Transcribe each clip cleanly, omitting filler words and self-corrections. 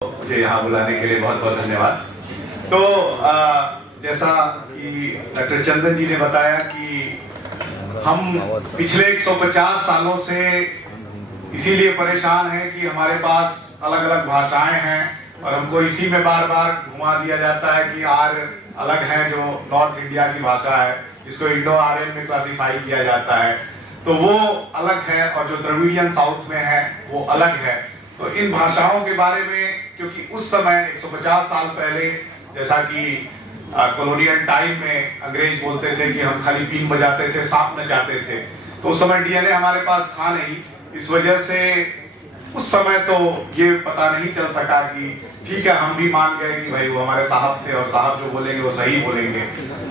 मुझे यहाँ बुलाने के लिए बहुत बहुत धन्यवाद। तो जैसा कि डॉक्टर चंदन जी ने बताया कि हम पिछले 150 सालों से इसीलिए परेशान हैं कि हमारे पास अलग अलग भाषाएं हैं और हमको इसी में बार बार घुमा दिया जाता है कि आर्य अलग है, जो नॉर्थ इंडिया की भाषा है, जिसको इंडो आर्यन में क्लासिफाई किया जाता है, तो वो अलग है, और जो द्रविडियन साउथ में है वो अलग है। तो इन भाषाओं के बारे में, क्योंकि उस समय 150 साल पहले, जैसा कि कॉलोनियल टाइम में अंग्रेज बोलते थे कि हम खाली बीन बजाते थे, सांप नचाते थे, तो उस समय डीएनए हमारे पास था नहीं। इस वजह से उस समय तो ये पता नहीं चल सका कि ठीक है, हम भी मान गए कि भाई वो हमारे साहब थे और साहब जो बोलेंगे वो सही बोलेंगे,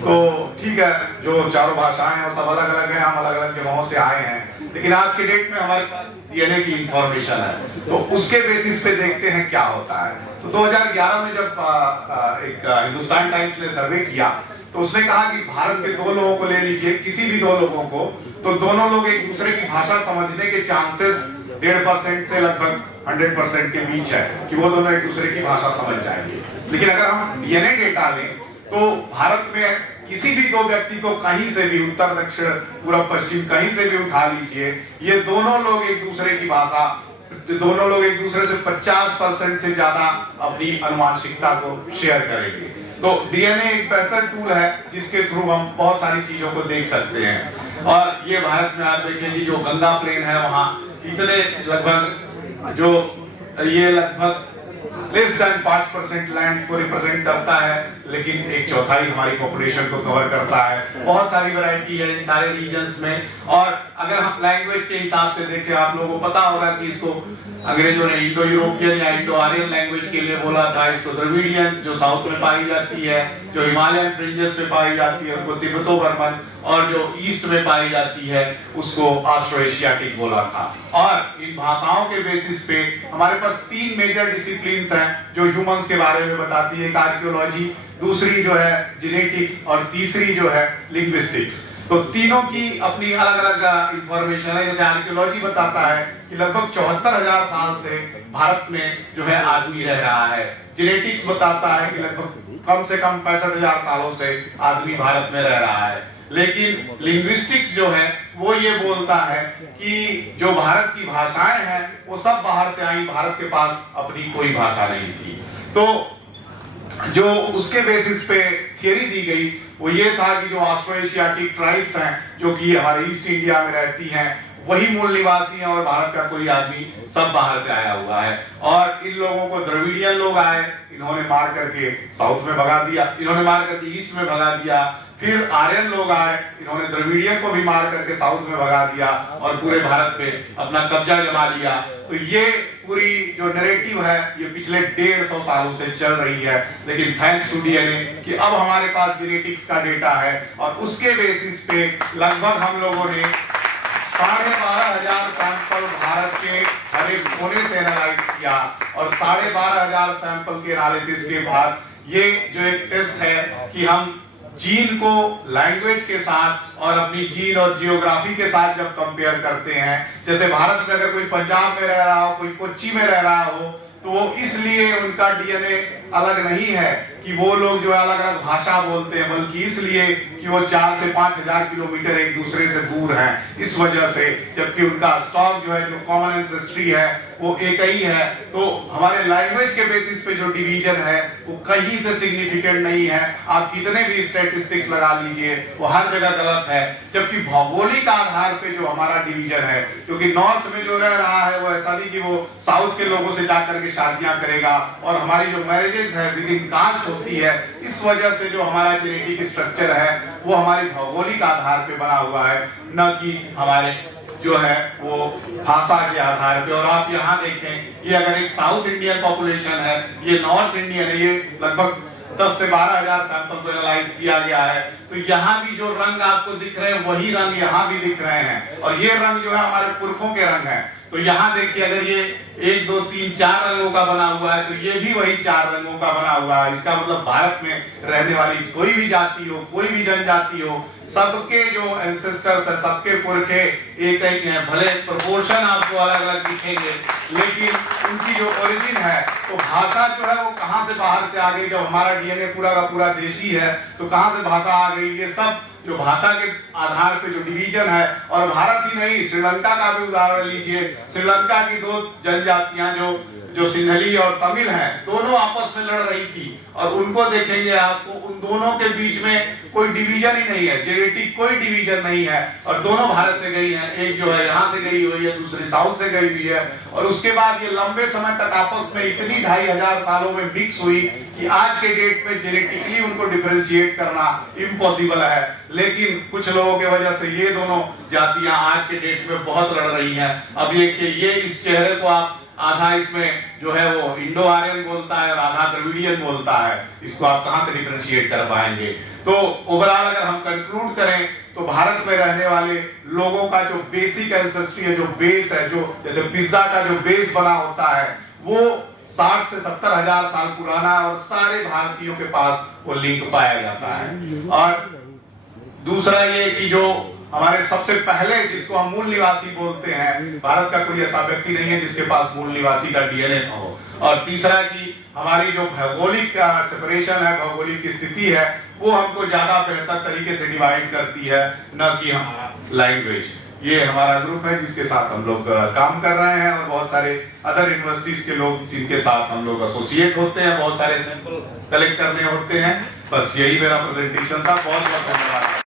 तो ठीक है, जो चारों भाषाएं हैं वो सब अलग अलग हैं, हम अलग अलग जगहों से आए हैं, लेकिन आज के डेट में हमारे पास डीएनए की इंफॉर्मेशन है, तो उसके बेसिस पे देखते हैं क्या होता है। तो 2011 में जब एक हिंदुस्तान टाइम्स ने सर्वे किया, तो उसने कहा कि भारत के दो लोगों को ले लीजिए, किसी भी दो लोगों को, तो दोनों लोग एक दूसरे की भाषा समझने के चांसेस 1.5% से लगभग 100% के बीच है कि वो दोनों एक दूसरे की भाषा समझ जाएंगे। लेकिन अगर हम डीएनए डेटा लें तो भारत में किसी भी दो व्यक्ति को कहीं से भी, उत्तर दक्षिण पूर्व पश्चिम कहीं से भी उठा लीजिए, ये दोनों लोग एक दूसरे की भाषा, दोनों लोग एक दूसरे से 50% से ज्यादा अपनी अनुवांशिकता को शेयर करेंगे। तो डीएनए एक बेहतर टूल है जिसके थ्रू हम बहुत सारी चीजों को देख सकते हैं। और ये भारत में आप देखेंगे जो गंगा प्लेन है, वहां इतने लगभग जो ये लगभग लेस देन 5% लैंड को रिप्रेजेंट करता है, लेकिन एक चौथाई हमारी पॉपुलेशन को कवर करता है। बहुत सारी वैरायटी है इन सारे रीजन्स में। और अगर हम लैंग्वेज के हिसाब से देखें, आप लोगों को पता होगा कि इसको अंग्रेजों ने इंडो यूरोपियन या इंडो आर्यन लैंग्वेज के लिए बोला था। इसको द्रविडियन, जो साउथ में पाई जाती है, जो हिमालयन फ्रिंजेस में पाई जाती है, उनको तिब्बतो बर्मन, और जो ईस्ट में पाई जाती है उसको ऑस्ट्रो एशियाटिक बोला था। और इन भाषाओं के बेसिस पे हमारे पास 3 मेजर डिसिप्लिन्स हैं जो ह्यूमंस के बारे में बताती है। एक आर्कियोलॉजी, दूसरी जो है जेनेटिक्स, और तीसरी जो है लिंग्विस्टिक्स। तो तीनों की अपनी अलग अलग इंफॉर्मेशन है। जैसे आर्कियोलॉजी बताता है कि लगभग 74,000 साल से भारत में जो है आदमी रह रहा है। जेनेटिक्स बताता है कि लगभग कम से कम 65,000 सालों से आदमी भारत में रह रहा है। लेकिन लिंग्विस्टिक्स जो है वो ये बोलता है कि जो भारत की भाषाएं हैं वो सब बाहर से आई, भारत के पास अपनी कोई भाषा नहीं थी। तो जो उसके बेसिस पे थियरी दी गई वो ये था कि जो ऑस्ट्रो एशियाटिक ट्राइब्स हैं, जो कि हमारे ईस्ट इंडिया में रहती हैं, वही मूल निवासी हैं, और भारत का कोई आदमी सब बाहर से आया हुआ है। और इन लोगों को द्रविडियन लोग आए, इन्होंने मार करके साउथ में भगा दिया, इन्होंने मार करके ईस्ट में भगा दिया। फिर आर्यन लोग आए, इन्होंने द्रविडियन को भी मार करके साउथ में भगा दिया और पूरे भारत पे अपना कब्जा जमा लिया। तो ये पूरी जो नैरेटिव है ये पिछले 150 सालों से चल रही है। लेकिन थैंक्स टू डीएनए कि अब हमारे पास जेनेटिक्स का डेटा है, और उसके बेसिस पे लगभग हम लोगों ने 12,500 सैंपल भारत के हर एक कोने से एनालाइज किया, और 12,500 सैंपल के एनालिसिस के बाद ये जो एक टेस्ट है कि हम जीन को लैंग्वेज के साथ और अपनी जीन और जियोग्राफी के साथ जब कंपेयर करते हैं, जैसे भारत में अगर कोई पंजाब में रह रहा हो, कोई कोच्चि में रह रहा हो, तो वो इसलिए उनका डीएनए अलग नहीं है कि वो लोग जो अलग अलग भाषा बोलते हैं, बल्कि इसलिए कि वो 4 से 5,000 किलोमीटर एक दूसरे से दूर हैं, इस वजह से। जबकि उनका स्टॉक जो है, जो कॉमन एंसेस्ट्री है, वो एक ही है। तो हमारे लैंग्वेज के बेसिस पे जो डिवीजन है वो कहीं से सिग्निफिकेंट नहीं है। आप कितने भी स्टैटिस्टिक्स लगा लीजिए, वो हर जगह गलत है। जबकि भौगोलिक आधार पे जो हमारा डिवीजन है, क्योंकि नॉर्थ में जो रह रहा है वो ऐसा नहीं कि वो साउथ के लोगों से जाकर के शादियां करेगा, और हमारी जो मैरिजेस है विद इन कास्ट होती है। इस वजह से जो हमारा जेनेटिक स्ट्रक्चर है वो हमारी भौगोलिक आधार पे बना हुआ है, न कि हमारे जो है वो भाषा के आधार पे। और आप यहाँ देखें, ये अगर एक साउथ इंडियन पॉपुलेशन है, ये नॉर्थ इंडियन है, ये लगभग 10 से 12,000 सैंपल को एनालाइज किया गया है। तो यहाँ भी जो रंग आपको दिख रहे हैं वही रंग यहाँ भी दिख रहे हैं, और ये रंग जो है हमारे पुरखों के रंग हैं। तो यहाँ देखिए, अगर ये 1 2 3 4 रंगों का बना हुआ है, तो ये भी वही 4 रंगों का बना हुआ है। इसका मतलब भारत में रहने वाली कोई भी जाति हो, कोई भी जनजाति हो, सबके जो एंसेस्टर्स है, सबके पुरखे एक ही हैं। भले प्रोपोर्शन आपको अलग अलग दिखेंगे, लेकिन उनकी जो ओरिजिन है, तो भाषा जो है वो कहाँ से बाहर से आ गई। जब हमारा डीएनए पूरा का पूरा देशी है, तो कहाँ से भाषा आ गई। ये सब जो भाषा के आधार पे जो डिवीजन है, और भारत ही नहीं, श्रीलंका का भी उदाहरण लीजिए। श्रीलंका की 2 जनजातियां जो सिंहली और तमिल हैं, दोनों आपस में लड़ रही थी, और उनको देखेंगे आपको, उन दोनों के बीच में कोई डिवीजन ही नहीं है, जेनेटिक कोई डिवीजन नहीं है, और दोनों भारत से गई हैं। एक जो है यहाँ से गई हुई है, दूसरी साउथ से गई हुई है, और उसके बाद ये लंबे समय तक आपस में इतनी 2500 सालों में मिक्स हुई कि आज के डेट में जेनेटिकली उनको डिफरेंशिएट करना इम्पॉसिबल है। लेकिन कुछ लोगों की वजह से ये दोनों जातियां आज के डेट में बहुत लड़ रही हैं। अब देखिए, ये इस चेहरे को आप आधा इसमें जो है वो इंडो आर्यन बोलता है और आधा द्रविडियन बोलता है, इसको आप कहां से डिफरेंशिएट कर पाएंगे। तो ओवरऑल अगर हम कंक्लूड करें, तो भारत में रहने वाले लोगों का जो बेसिक एंसेस्ट्री है, जो बेस है, जो जैसे पिज्जा का जो बेस बना होता है, वो 60 से 70 हजार साल पुराना, और सारे भारतीयों के पास वो लिंक पाया जाता है। और दूसरा ये कि जो हमारे सबसे पहले, जिसको हम मूल निवासी बोलते हैं, भारत का कोई ऐसा व्यक्ति नहीं है जिसके पास मूल निवासी का डीएनए न हो। और तीसरा कि हमारी जो भौगोलिक सेपरेशन है, भौगोलिक स्थिति है, वो हमको ज्यादा बेहतर तरीके से डिवाइड करती है, न कि हमारा लैंग्वेज। ये हमारा ग्रुप है जिसके साथ हम लोग काम कर रहे हैं, और बहुत सारे अदर यूनिवर्सिटीज के लोग जिनके साथ हम लोग एसोसिएट होते हैं, बहुत सारे सैंपल कलेक्ट करने होते हैं। बस यही मेरा प्रेजेंटेशन था। बहुत बहुत धन्यवाद।